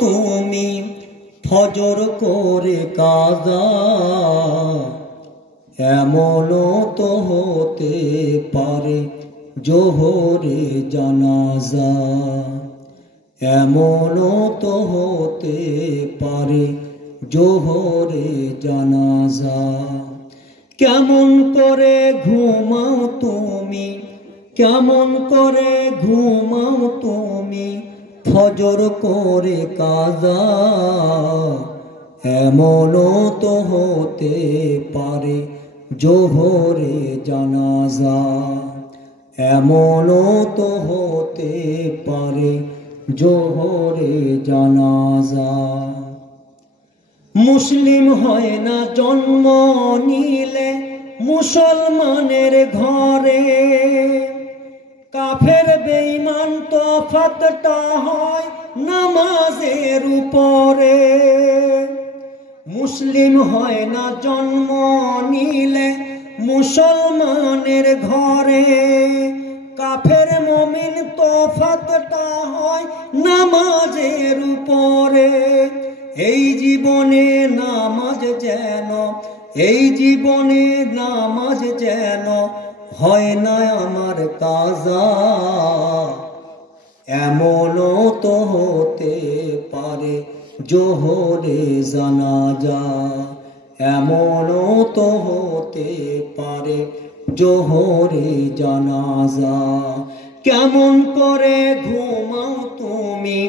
তুমি ফজর করে কাজা, এমনও তো হতে পারে জোহরে জানাজা, এমনও তো হতে পারে জোহরে জানাজা। কেমন করে ঘুমাও তুমি, কেমন করে ঘুমাও তুমি ফজর করে কাজা, এমনও তো হতে পারে জোহরে জানাজা, এমনও তো হতে পারে জোহরে জানাজা। মুসলিম হয় না জন্ম নিলে মুসলমানের ঘরে, কাফের বেঈমান তফাতটা হয় নামাজের উপরে। মুসলিম হয় না জন্ম নিলে মুসলমানের ঘরে, কাফের মুমিন তফাতটা হয় নামাজের উপরে। এই জীবনে নামাজ যেন, এই জীবনে নামাজ যেন হয় না আমার কাজা, এমনও তো হতে পারে জোহরে জানাজা, এমনও তো হতে পারে জোহরে জানাজা। কেমন করে ঘুমাও তুমি,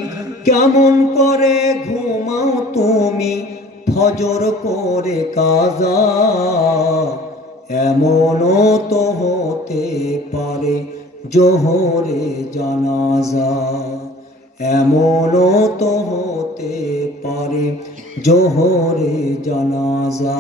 কেমন করে ঘুমাও তুমি ফজর করে কাজা, এমনও তো হতে পারে জোহরে জানাজা, এমনও তো হতে পারে জোহরে জানাজা।